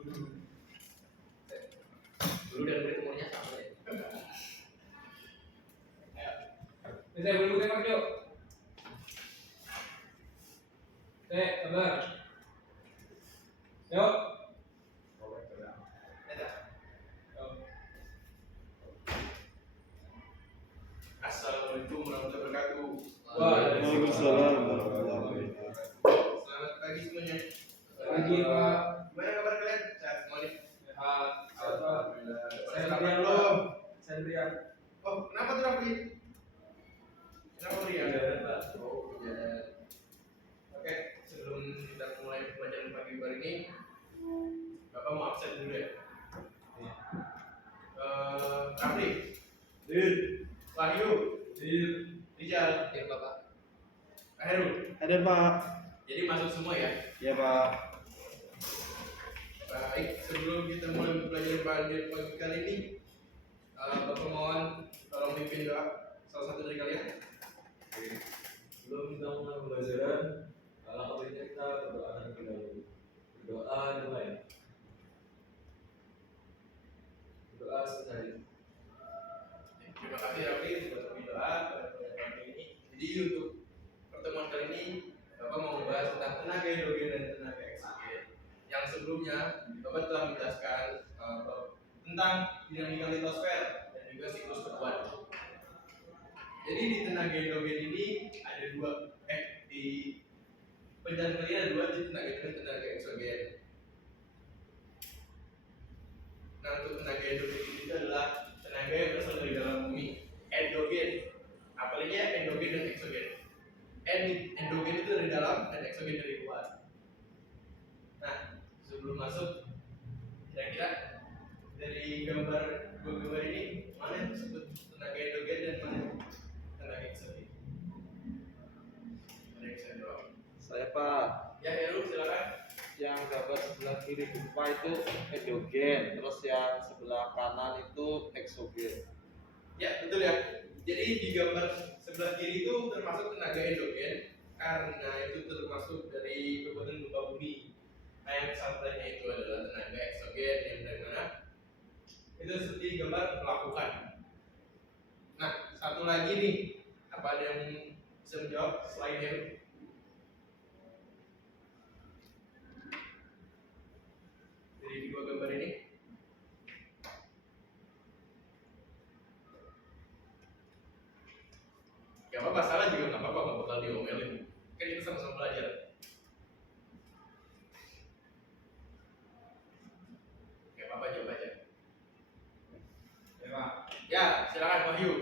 Dulu dan murid umurnya sama ya. Saya belum tembak yuk. Sabar. Yuk. Assalamualaikum warahmatullahi wabarakatuh. Waalaikumsalam warahmatullahi wabarakatuh. Selamat pagi semuanya. Pagi Pak. Gimana kabar kalian? Sehat semua nih? Alhamdulillah. Saya kabar belum? Saya Brian. Oh, kenapa tuh Raffi? Kenapa Brian? Pak. Oh, hujan. Oke, sebelum kita mulai pembelajaran pagi hari ini, Bapak mau absen dulu ya. Raffi, Wahyu, Rijal, ya Bapak. Heru. Hadir Pak. Jadi masuk semua ya. Ya Pak. Baik, sebelum kita mulai belajar pagi kali ini, Bapak mohon tolong pimpin doa salah satu dari kalian. Sebelum kita mulai pembelajaran, alangkah baiknya kita berdoa terlebih dahulu. Berdoa dimulai. Berdoa sekali. Terima kasih Raffi sudah beri doa pada pagi ini. Jadi untuk pertemuan kali ini, Bapak mau membahas tentang tenaga hidrogen dan tenaga eksogen. Yang sebelumnya, Bapak telah menjelaskan tentang dinamika litosfer dan juga siklus batuan. Jadi di tenaga hidrogen ini ada dua, di penjelasan kali ini ada dua, jadi tenaga hidrogen dan tenaga eksogen. Nah, untuk tenaga hidrogen itu adalah tenaga yang berasal dari dalam bumi, endogen. Apalagi ya endogen dan eksogen. Endogen itu dari dalam dan eksogen dari luar. Nah, sebelum masuk, kira-kira dari dua gambar ini mana yang disebut tenaga endogen dan mana tenaga eksogen? Ada yang bisa jawab? Saya Pak. Ya, Heru silakan. Yang gambar sebelah kiri Pak itu endogen, terus yang sebelah kanan itu eksogen. Ya, betul ya. Jadi di gambar sebelah kiri itu termasuk tenaga endogen karena itu termasuk dari kekuatan gempa bumi. Nah, yang sebelahnya itu adalah tenaga eksogen yang dari mana? Itu seperti gambar melakukan. Nah, satu lagi nih, apa ada yang bisa menjawab selain yang dari dua gambar ini? Gak apa-apa, salah juga nggak apa-apa, nggak bakal diomelin. Kan kita sama-sama belajar. Gak apa-apa, jawab aja. Ya Pak. Ya, silakan Wahyu.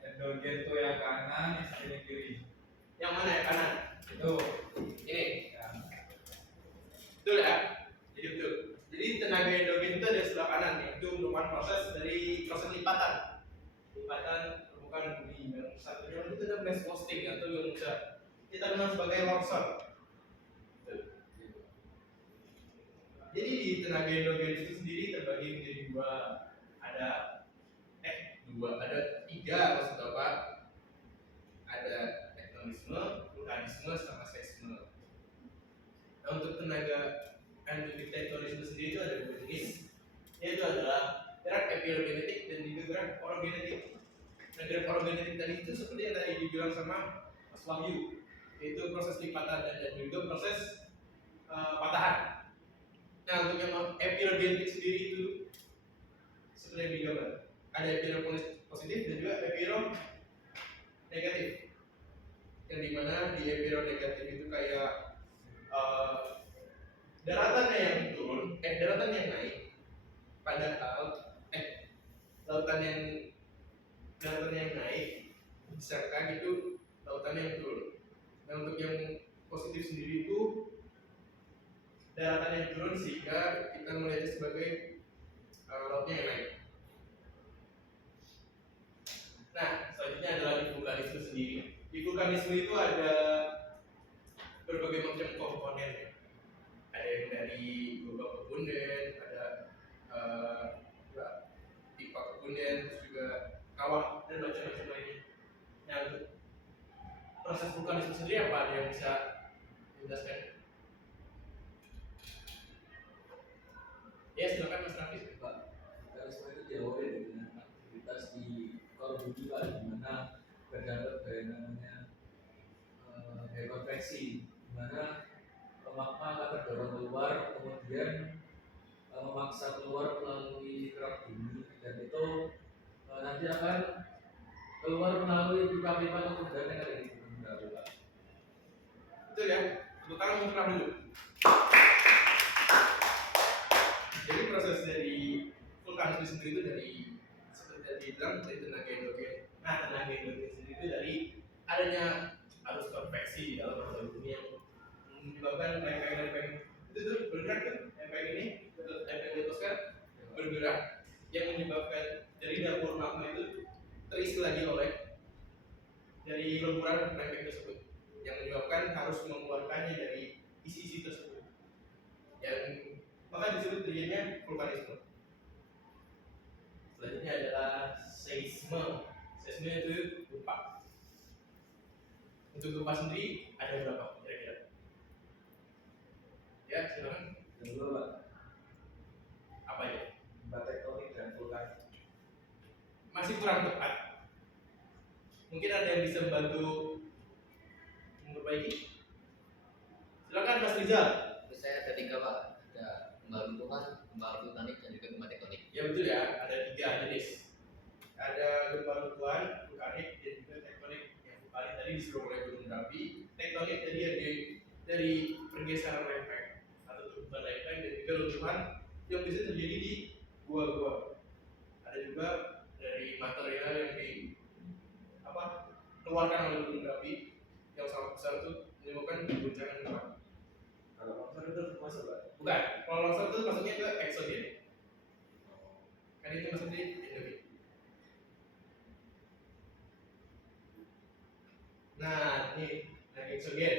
Endogen itu yang kanan, istri kiri. Yang mana yang kanan? Itu. Ini. Ya. Betul ya? Jadi betul. Jadi tenaga endogen itu ada di sebelah kanan, yaitu merupakan proses lipatan. Lipatan permukaan bumi. Yang satunya itu ada mass wasting atau yang bisa kita kenal sebagai longsor. Jadi di tenaga endogen itu sendiri terbagi menjadi dua, ada tiga maksud Bapak. Ada tektonisme, vulkanisme, sama seisme. Nah, untuk tenaga tektonisme sendiri itu ada dua jenis, yaitu adalah gerak epirogenetik dan juga gerak orogenetik. Nah, gerak orogenetik tadi itu seperti yang tadi dibilang sama Mas Wahyu, yaitu proses lipatan dan juga proses patahan. Nah, untuk yang epirogenetik sendiri itu seperti yang digambar, ada epiro positif dan juga epiro negatif. Yang dimana di epiro negatif itu kayak daratannya yang turun, daratan yang naik, padahal daratan yang naik, misalkan itu lautan yang turun. Nah, untuk yang positif sendiri itu daratan yang turun sehingga kita melihatnya sebagai lautnya yang naik. Nah, selanjutnya adalah di vulkanisme sendiri. Di vulkanisme itu ada berbagai macam komponen. Ada yang dari lubang kebunden, ada pipa kebunden, terus juga kawah dan macam-macam lainnya. Nah, untuk proses vulkanisme sendiri apa? Ada yang bisa dijelaskan? konveksi, di mana magma akan terdorong keluar, kemudian memaksa keluar melalui kerak bumi, dan itu nanti akan keluar melalui pipa-pipa atau udara yang ada di gunung Merapi. Betul ya? Tepuk tangan untuk Ram dulu. Jadi proses dari vulkanisme sendiri itu dari seperti tadi bilang dari tenaga endogen. Nah, tenaga endogen sendiri itu dari adanya arus konveksi di dalam material bumi yang menyebabkan lempeng-lempeng itu tuh bergerak tuh, lempeng ini, lempeng litosfer bergerak yang menyebabkan dari dapur magma itu terisi lagi oleh dari lemburan lempeng tersebut yang menyebabkan harus mengeluarkannya dari isi-isi tersebut yang maka disebut terjadinya vulkanisme. Selanjutnya adalah seisme. Seisme itu gempa. Untuk gempa sendiri ada berapa kira-kira? Ya, silakan. Yang kedua, Pak, Apa ya? gempa tektonik dan vulkan. Masih kurang tepat. Mungkin ada yang bisa membantu memperbaiki. Silakan Mas Rizal. Terus saya ada 3 Pak, ada gempa lingkungan, gempa vulkanik, dan juga gempa tektonik. Ya betul ya, ada 3 jenis. Ada gempa lingkungan, vulkanik, dan juga tektonik. Yang vulkanik tadi disuruh oleh gunung Merapi. Tektonik tadi dari pergeseran lempeng atau tumbukan lempeng dan juga letusan yang bisa terjadi di gua-gua. Ada juga dari material yang keluarkan oleh gunung Merapi yang sangat besar itu menyebabkan guncangan gempa. Kalau longsor itu termasuk, Pak? Bukan, kalau longsor itu masuknya ke eksogen. Kan itu masuk di endogen. Nah, ini tenaga eksogen.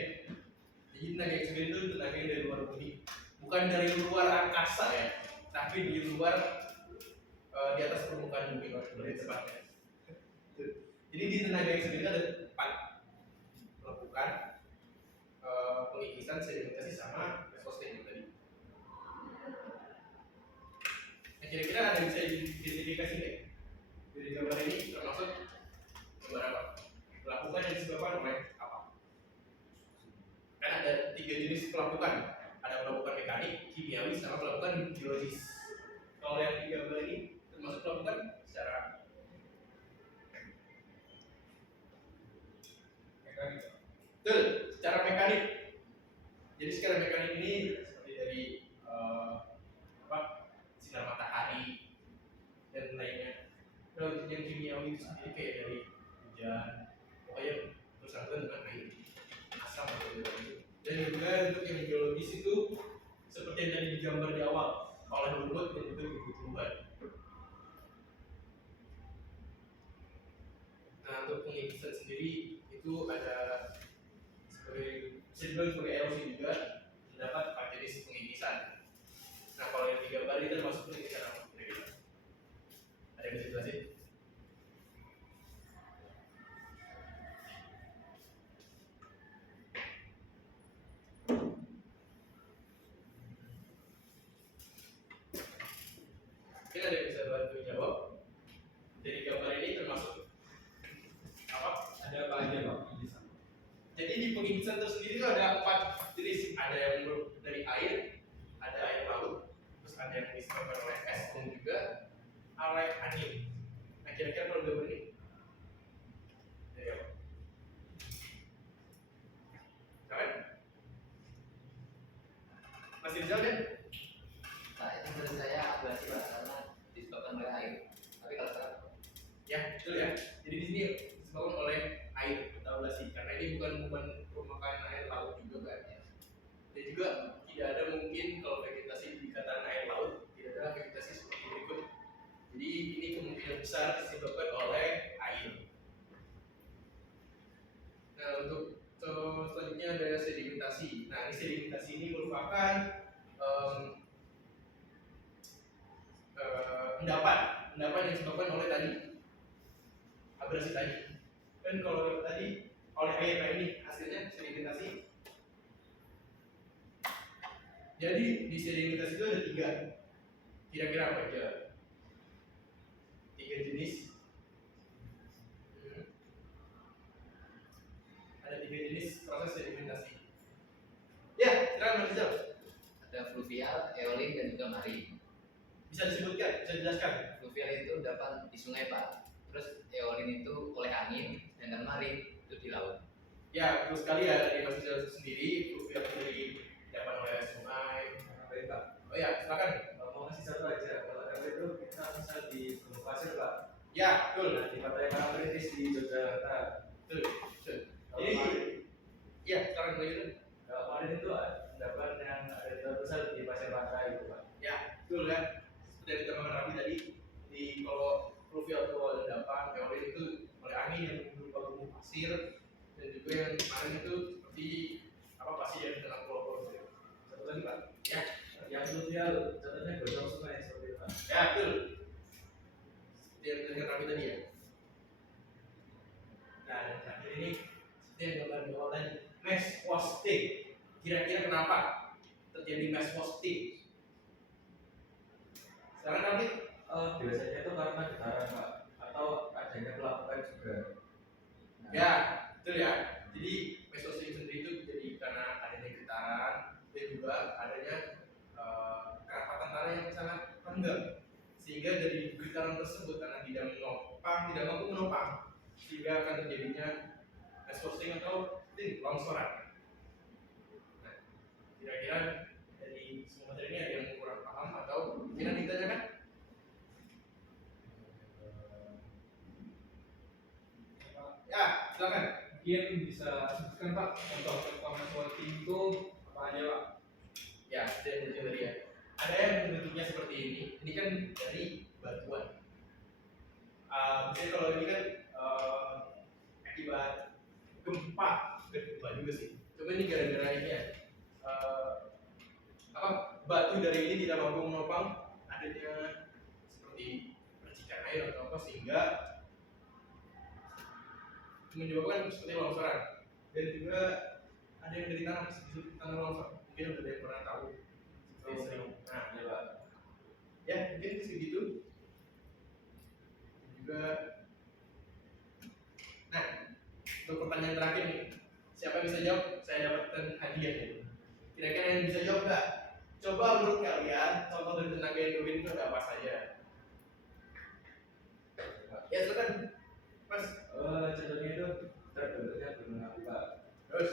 Jadi tenaga eksogen itu tenaga yang dari luar bumi, bukan dari luar angkasa ya, tapi di luar di atas permukaan bumi lebih tepatnya. Jadi di tenaga eksogen itu ada 4 melakukan pengikisan, sedimentasi sama resourcing tadi. Nah, kira-kira ada yang bisa identifikasi nggak? Dari gambar ini termasuk gambar apa? Pelapukan yang disebabkan oleh apa? Kan ada 3 jenis pelapukan. Ada pelapukan mekanik, kimiawi, sama pelapukan geologis. Kalau yang 3 gambar ini termasuk pelapukan secara Mekanik. betul, secara mekanik. Jadi secara mekanik ini seperti dari sinar matahari dan lainnya. Kalau untuk yang kimiawi itu sendiri kayak dari hujan, pokoknya bersangkutan dengan air, asam atau itu. Dan juga untuk yang geologis itu seperti yang tadi digambar di awal, oleh lumpur dan juga tumbuh-tumbuhan. Nah, untuk pengikisan sendiri itu ada bisa dibilang sebagai erosi juga, terdapat 4 jenis pengikisan. Nah, kalau yang 3 gambar itu termasuk pengikisan apa? Kira-kira ada yang bisa jelasin? Mungkin ada yang bisa bantu jawab? Dari gambar ini termasuk apa? Ada apa aja, Pak? Bisa. Jadi di pengikisan tersendiri itu ada 4 jenis. Ada yang dari air, ada air laut, terus ada yang disebabkan oleh es dan juga oleh angin. Nah, kira-kira kalau gambar ini dari apa? Kalian? Masih Rizal kan? Nah, itu menurut saya abrasi Pak, karena disebabkan oleh air. Tapi kalau sekarang Ya, betul ya. Jadi di sini disebabkan oleh air atau abrasi karena ini bukan pemakaian air laut juga kan ya. Dan juga tidak ada mungkin kalau vegetasi di dataran air laut tidak ada vegetasi seperti berikut. Jadi ini kemungkinan besar disebabkan oleh air. Nah, untuk selanjutnya ada sedimentasi. Nah, ini sedimentasi ini merupakan endapan yang disebabkan oleh tadi abrasi tadi. Kan kalau tadi oleh air, nah ini hasilnya sedimentasi. Jadi di sedimentasi itu ada 3. Kira-kira apa aja? 3 jenis. Ada 3 jenis proses sedimentasi. Silakan Mas Rizal. Ada fluvial, eolin, dan juga marin. Bisa disebutkan, bisa dijelaskan. Fluvial itu dapat di sungai Pak. Terus eolin itu oleh angin, sedangkan marin itu di laut. Ya, betul sekali ya dari Mas Rizal sendiri, fluvial itu didapat oleh sungai. Baik Pak. Oh ya, silakan. Mau ngasih satu aja. Kalau eolin itu kita bisa di Gunung Pasir Pak. Ya, betul. Nah, di Pantai Karangtritis di Yogyakarta. Betul. Betul. Kalau Jadi, marin, ya, sekarang lanjut. kalau marin itu endapan yang ada di laut besar di pasir pantai itu Pak. Ya, betul kan. Seperti yang dikatakan Rafi tadi, di kalau fluvial itu ada endapan, eolin itu oleh angin yang berupa gunung pasir, dan juga yang marin itu seperti apa pasir yang dalam pulau-pulau itu. Satu lagi Pak. Ya, Yang fluvial contohnya gosong sungai seperti itu Pak. ya betul. Seperti yang dikatakan Rafi tadi ya. Nah, dan terakhir ini seperti yang dikatakan Bapak tadi, mass posting. Kira-kira kenapa terjadi mass posting? Sekarang Rafi, Biasanya itu karena getaran Pak atau adanya pelapukan juga. Nah, ya, betul ya. Jadi mass posting sendiri itu jadi karena adanya getaran dan juga adanya kerapatan tanah yang sangat rendah, sehingga dari getaran tersebut karena tidak mampu menopang, sehingga akan terjadinya mass posting atau longsoran. Nah, kira-kira dari semua materi ini ada yang kurang paham atau mungkin ada yang ditanyakan? Ya, silakan. Mungkin bisa sebutkan Pak contoh-contoh networking itu apa aja Pak? Ya, saya yang tadi ya. Ada yang bentuknya seperti ini. Ini kan dari batuan. Misalnya kalau ini kan akibat gempa juga sih. Coba ini gara-gara ini ya. Batu dari ini tidak mampu menopang adanya seperti percikan air atau apa sehingga menyebabkan seperti longsoran. Dan juga ada yang dari tanah longsor. Mungkin ada yang pernah tahu. Seperti sering. Nah, ya Pak. ya mungkin segitu. Juga, nah untuk pertanyaan terakhir nih, siapa yang bisa jawab? Saya dapatkan hadiah nih. Kira-kira yang bisa jawab nggak? Coba menurut kalian contoh dari tenaga endorfin itu ada apa saja? Ya silakan, Mas. Contohnya itu terbentuknya gunung api Pak. Terus,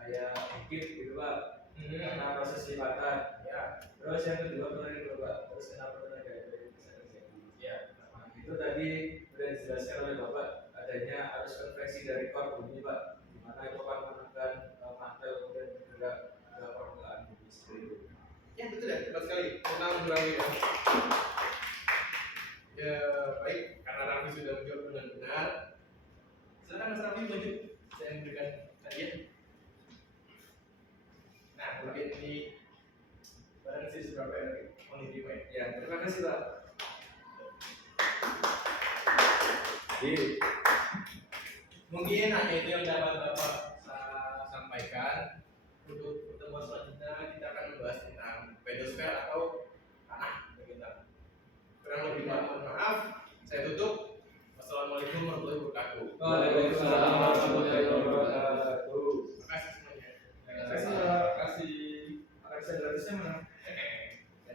Kayak bukit gitu Pak. Karena proses lipatan. ya, Terus yang kedua kemarin itu Pak. Terus kenapa tenaga itu bisa terjadi? ya, Nah, itu tadi sudah dijelaskan oleh Bapak adanya arus konveksi dari core bumi Pak, di mana itu akan menekan mantel kemudian bergerak ke permukaan bumi seperti itu. ya betul ya, tepat sekali. Tentang mengurangi ya. Ya baik, karena Raffi sudah menjawab dengan benar. Silakan Mas Raffi maju. Saya memberikan hadiah. Nah, mungkin ini barang sih seberapa ya? Mau diterima ya? Ya, terima kasih Pak. Jadi, Mungkin hanya itu yang dapat Bapak sampaikan. Untuk pertemuan selanjutnya kita akan membahas tentang pedosfer atau tanah kita. Kurang lebih mohon maaf. Saya tutup. Wassalamualaikum warahmatullahi wabarakatuh. Waalaikumsalam warahmatullahi wabarakatuh. Terima kasih semuanya. terima kasih Pak. Terima kasih. Akan saya gratisnya mana?